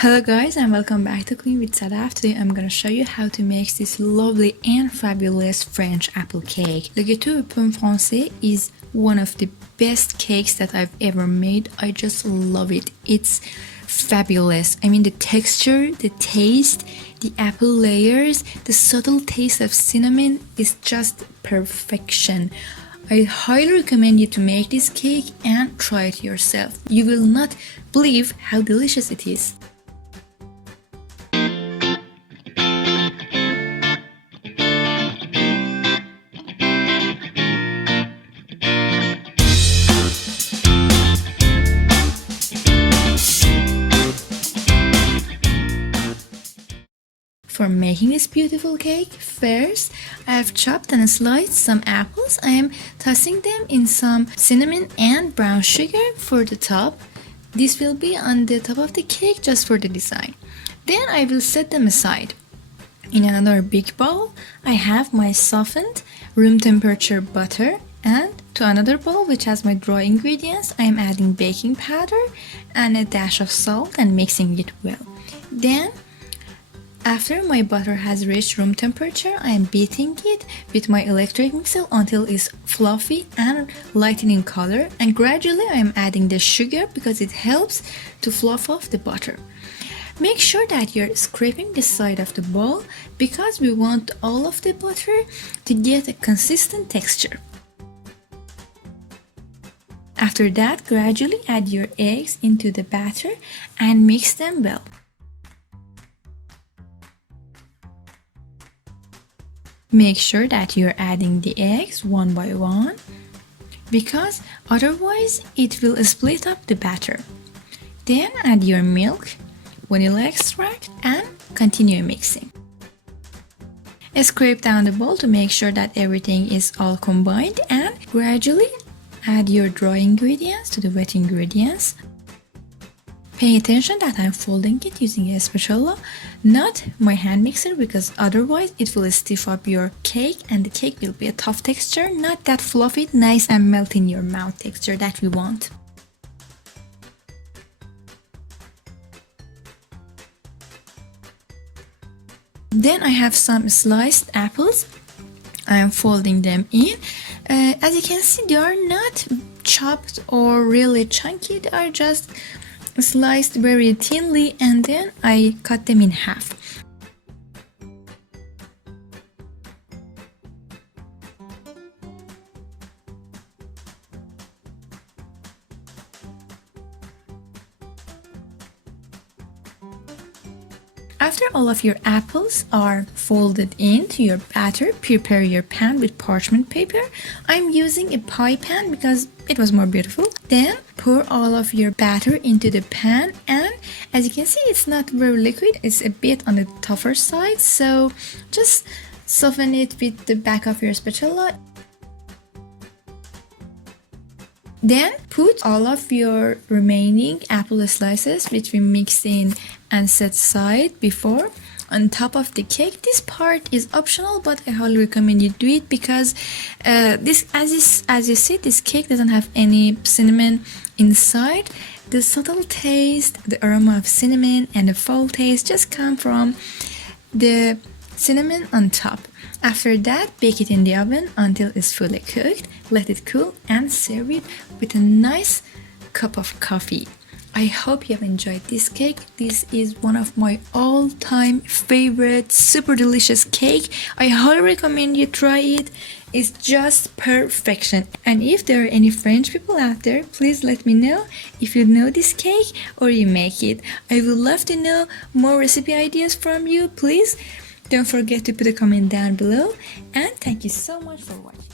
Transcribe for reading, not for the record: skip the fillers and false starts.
Hello guys and welcome back to Cooking with Sadaf. Today I'm gonna show you how to make this lovely and fabulous French apple cake. Le gâteau au pomme français is one of the best cakes that I've ever made. I just love it. It's fabulous. I mean, the texture, the taste, the apple layers, the subtle taste of cinnamon is just perfection. I highly recommend you to make this cake and try it yourself. You will not believe how delicious it is. For making this beautiful cake, first I have chopped and sliced some apples. I am tossing them in some cinnamon and brown sugar for the top. This will be on the top of the cake just for the design. Then I will set them aside. In another big bowl, I have my softened room temperature butter, and to another bowl which has my dry ingredients, I am adding baking powder and a dash of salt and mixing it well. Then after my butter has reached room temperature, I am beating it with my electric mixer until it's fluffy and lighten in color, and gradually I am adding the sugar because it helps to fluff off the butter. Make sure that you're scraping the side of the bowl because we want all of the butter to get a consistent texture. After that, gradually add your eggs into the batter and mix them well. Make sure that you're adding the eggs one by one because otherwise it will split up the batter. Then add your milk, vanilla extract and continue mixing. Scrape down the bowl to make sure that everything is all combined and gradually add your dry ingredients to the wet ingredients. Pay attention that I'm folding it using a spatula, not my hand mixer, because otherwise it will stiff up your cake and the cake will be a tough texture, not that fluffy, nice and melt in your mouth texture that we want. Then I have some sliced apples. I am folding them in. As you can see, they are not chopped or really chunky, they are just sliced very thinly, and then I cut them in half. After all of your apples are folded into your batter, prepare your pan with parchment paper. I'm using a pie pan because it was more beautiful. Then pour all of your batter into the pan, and as you can see, it's not very liquid, it's a bit on the tougher side, so just soften it with the back of your spatula. Then put all of your remaining apple slices, which we mixed in and set aside before, on top of the cake. This part is optional, but I highly recommend you do it because as you see, this cake doesn't have any cinnamon inside. The subtle taste, the aroma of cinnamon and the full taste just come from the cinnamon on top. After that, bake it in the oven until it's fully cooked. Let it cool and serve it with a nice cup of coffee. I hope you have enjoyed this cake. This is one of my all-time favorite super delicious cake. I highly recommend you try it. It's just perfection. And if there are any French people out there, please let me know if you know this cake or you make it. I would love to know more recipe ideas from you. Please don't forget to put a comment down below, and thank you so much for watching.